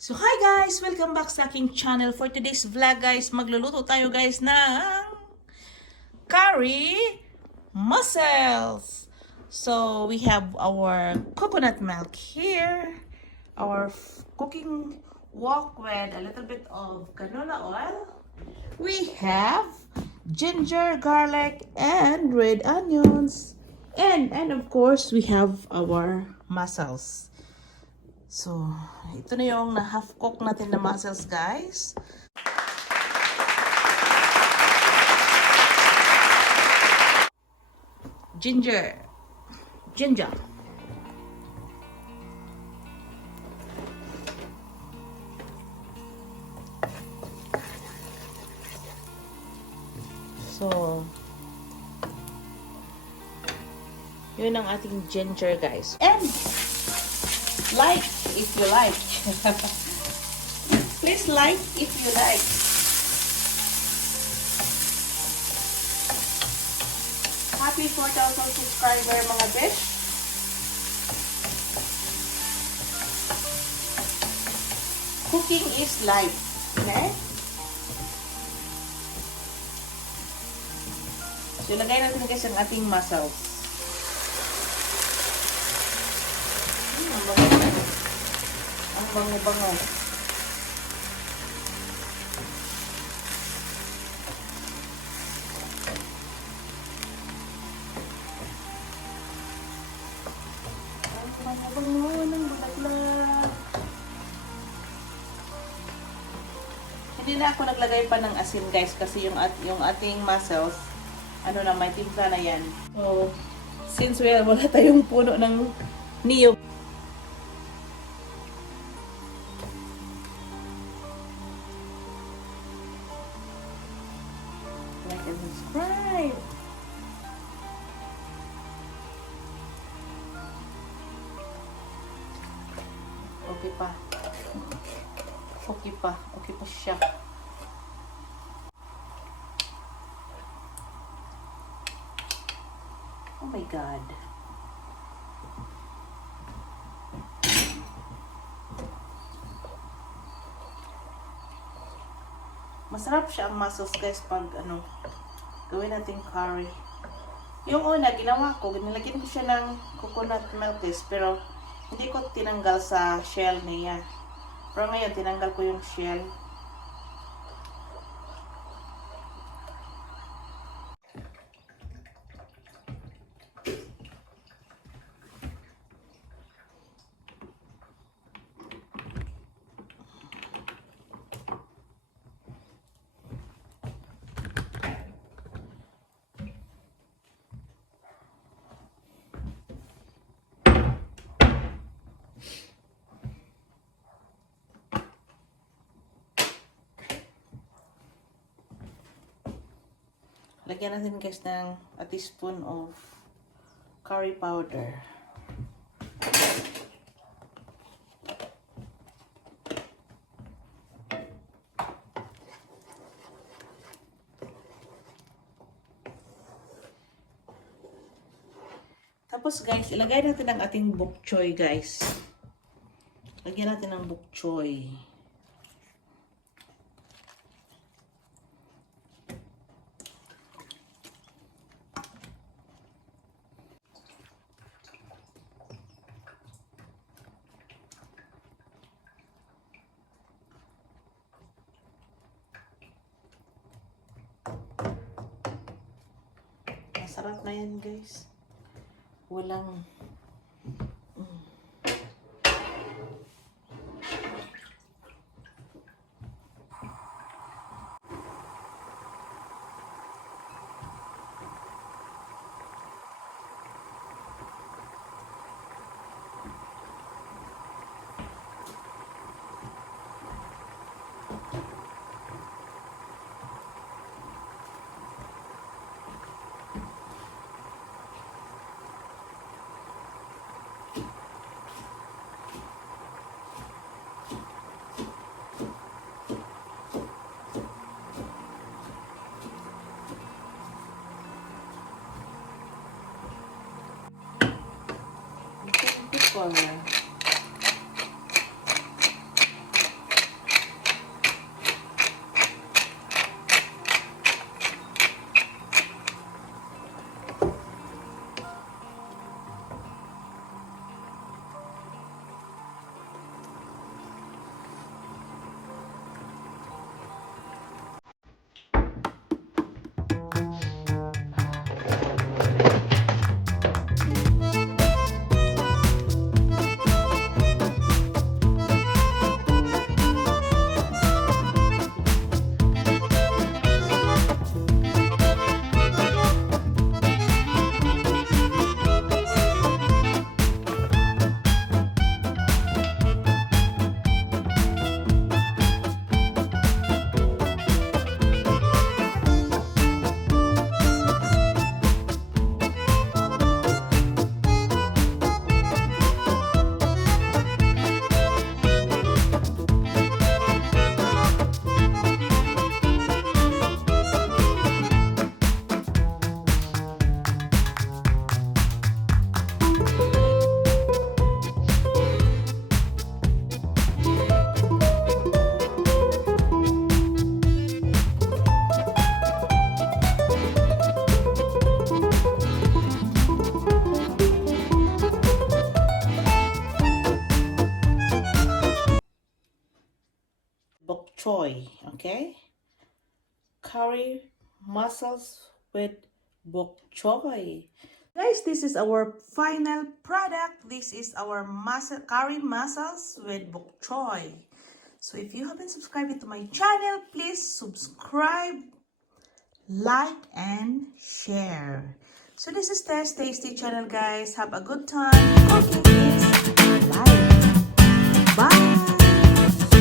So hi guys! Welcome back sa aking channel. For today's vlog guys, magluluto tayo guys ng curry mussels. So we have our coconut milk here, our cooking wok with a little bit of canola oil. We have ginger, garlic, and red onions. And of course, we have our mussels. So, ito na yung na-half cook natin na mussels, guys. Ginger. Ginger. So, yun ang ating ginger, guys. And, like if you like. Please like if you like. Happy 4,000 subscriber mga besh. Cooking is life. Okay? So, ilagay natin guys ang ating mussels. Ang bango-bango. Ang bango-bango ng bulaklak. Hindi na ako naglagay pa ng asin guys kasi yung ating mussels, ano na, may timpla na yan. So, since wala tayong puno ng niyog, like and subscribe. Okay pa. Okay pa. Okay pa siya. Oh my God. Masarap siya ang mussels guys pag gawin natin curry. Yung una, ginawa ko, nilagyan ko siya ng coconut milk guys, pero hindi ko tinanggal sa shell niya. Pero ngayon, tinanggal ko yung shell. Lagyan natin guys ng a teaspoon of curry powder. Tapos guys, ilagay natin ang ating bok choy guys. Lagyan natin ng bok choy. Masarap na yan guys. Walang color. choy. Okay? Curry mussels with bok choy. Guys, this is our final product. This is our curry mussels with bok choy. So if you haven't subscribed to my channel, please subscribe, like, and share. So this is Tess Tasty channel, guys. Have a good time. Cooking is life.